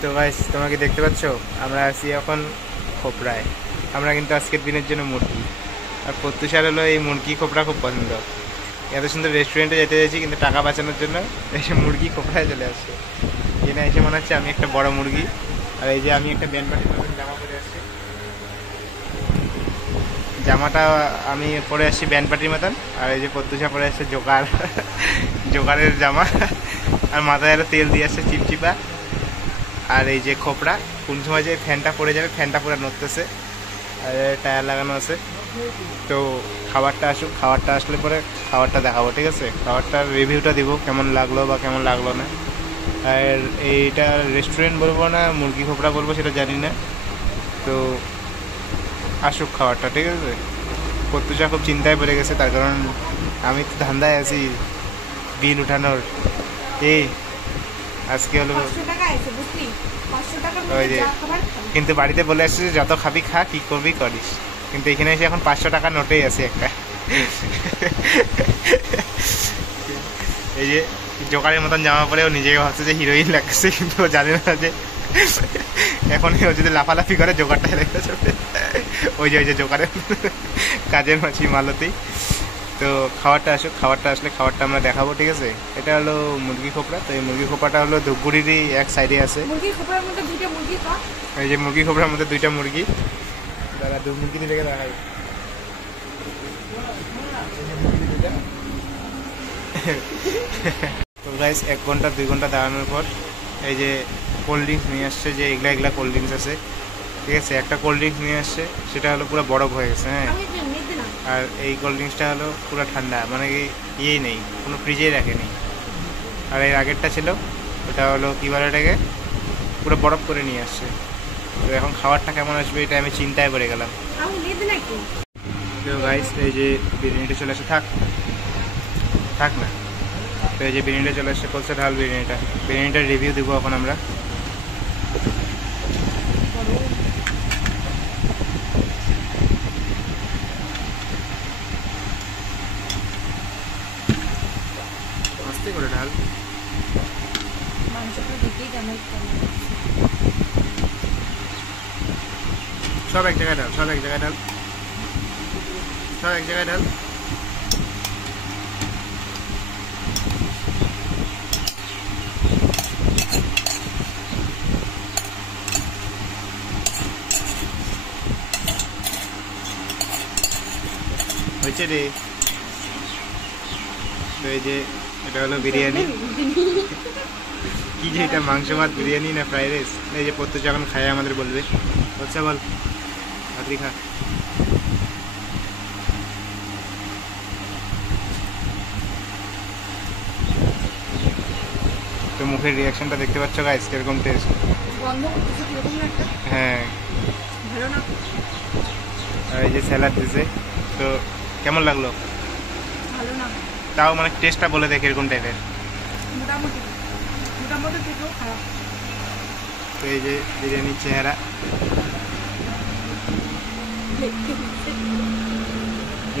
তো গাইস তোমরা কি দেখতে পাচ্ছ আমরা আছি এখন খোপড়ায়। আমরা কিন্তু আজকের দিনের জন্য মুরগি আর প্রত্যুষার হলো এই মুরগি খোপড়া খুব পছন্দ। এত সুন্দর রেস্টুরেন্টে যেতে চাইছি কিন্তু টাকা বাঁচানোর জন্য এসে মুরগি খোপড়ায় চলে আসছে। এখানে এসে মনে হচ্ছে আমি একটা বড় মুরগি। আর এই যে আমি একটা ব্যান্ড পার্টির মতন জামা পরে আসছি, জামাটা আমি পরে আসছি ব্যান্ড পার্টির মতন। আর এই যে প্রত্যুষা পরে আসছে জোকার জোকারের জামা। আর মাথায় আরো তেল দিয়ে আসছে চিপচিপা। আর এই যে খোপড়া কোন সময় যে ফ্যানটা পড়ে যাবে, ফ্যানটা পুরো নড়তেছে আর টায়ার লাগানো আছে। তো খাবারটা আসুক, খাবারটা আসলে পরে খাবারটা দেখাবো, ঠিক আছে? খাবারটার রিভিউটা দিব কেমন লাগলো বা কেমন লাগলো না। আর এইটা রেস্টুরেন্ট বলবো না মুরগি খোপড়া বলবো সেটা জানি না। তো আসুক খাবারটা, ঠিক আছে? প্রত্যুষা খুব চিন্তায় পড়ে গেছে, তার কারণ আমি তো ধান্দায় আছি বিল উঠানোর। এই আজকে হলো ওই যে, কিন্তু বাড়িতে বলে আসছে যে যত খাবি খা, কি করবি করিস। কিন্তু এখানে এসে এখন 500 টাকা নোটেই আছে একটা। এই যে জোকারের মতন জামা পরেও নিজেকে ভাবছে যে হিরোইন লাগছে, কিন্তু ও জানে না যে এখন ও যদি লাফালাফি করে জোকারটা লেগে যাবে। ওই যে জোকারের কাজের মাছি মালতি। তো খাবারটা আসুক, খাবারটা আসলে খাবারটা আমরা দেখাবো, ঠিক আছে? এটা হলো মুরগি খোপড়া। তো এই মুরগি খোপড়াটা হলো ধূপগুড়িরই এক সাইডে আছে। এই যে মুরগি খোপড়ার মধ্যে 2টা মুরগি, দাদা 2 মুরগি থেকে দেখাই। তো গাইস 1 ঘন্টা 2 ঘন্টা দাঁড়ানোর পর এই যে কোল্ড ড্রিঙ্কস নিয়ে আসছে, যে এগুলা কোল্ড ড্রিঙ্কস আছে, ঠিক আছে? একটা কোল্ড ড্রিঙ্কস নিয়ে আসছে, সেটা হলো পুরো বরফ হয়ে গেছে, হ্যাঁ। আর এই কোল্ড ড্রিঙ্কসটা হলো পুরো ঠান্ডা, মানে ইয়েই নেই, কোনো ফ্রিজেই রাখেনি। আর এর আগেরটা ছিল ওটা হলো কী বলে এটাকে, পুরো বরফ করে নিয়ে আসছে। তো এখন খাবারটা কেমন আসবে এটা আমি চিন্তায় পড়ে গেলাম। তো গাইস এই যে বিরিয়ানিটা চলে আসে, থাক না। তো এই যে বিরিয়ানিটা চলে আসছে, কলসা ঢাল বিরিয়ানিটার রিভিউ দেবো এখন আমরা। আস্তে করে ঢাল, সব এক জায়গায় ঢাল, সব এক জায়গায় ঢাল, সব এক জায়গায় ঢাল। হয়েছে রে। তো এই যে এটা হলো বিরিয়ানি। কি যে এটা মাংস ভাত বিরিয়ানি না ফ্রাইড রাইস? এই যে প্রত্যেক যখন খায় আমাদের বলবে। আচ্ছা বল, ভাতরি খা। তো মুখের রিয়াকশনটা দেখতে পাচ্ছ গাইস, কিরকম টেস্ট। হ্যাঁ, আর এই যে স্যালাড দিছে। তো কেমন লাগলো? তাও মানে টেস্টটা বলে দেখ এরকম টাইপের। তো এই যে বিরিয়ানির চেহারা।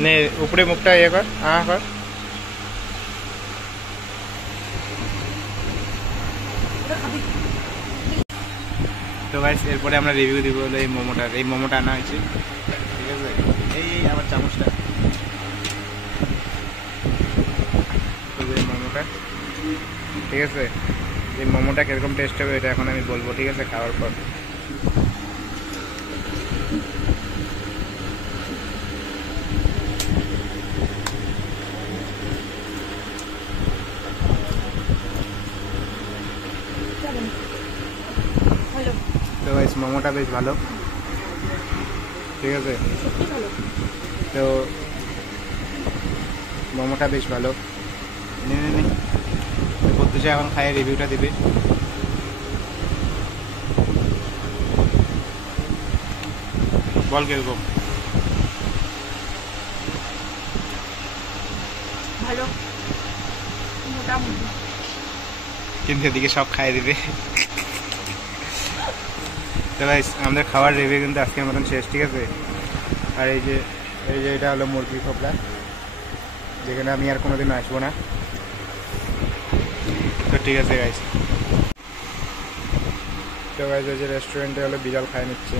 নে উপরে মুখটা ইয়ে কর, কর। তো গাইস এরপরে আমরা রিভিউ দিব হলো এই মোমোটার। এই মোমোটা আনা হয়েছে, ঠিক আছে? এই আমার চামচটা, মোমোটা, ঠিক আছে? এই মোমোটা কিরকম টেস্ট হবে এটা এখন আমি বলবো, ঠিক আছে? খাওয়ার পর। তো গাইস মোমোটা বেশ ভালো, ঠিক আছে? তো মোমোটা বেশ ভালো। প্রত্যেকে এখন খায় রিভিউটা দিবে। বল কিরকম? ভালো, মোটামুটি। কিন্তু এদিকে সব খাইয়ে দিবে। তো গাইস আমাদের খাবার রিভিউ কিন্তু আজকের মতন শেষ, ঠিক আছে? আর এই যে এটা হলো মুরগি খোপড়া, যেখানে আমি আর কোনোদিন আসবো না। তো ঠিক আছে গাইস। তো গাইজ এই যে রেস্টুরেন্টে হলো বিড়াল খায় নিচ্ছে।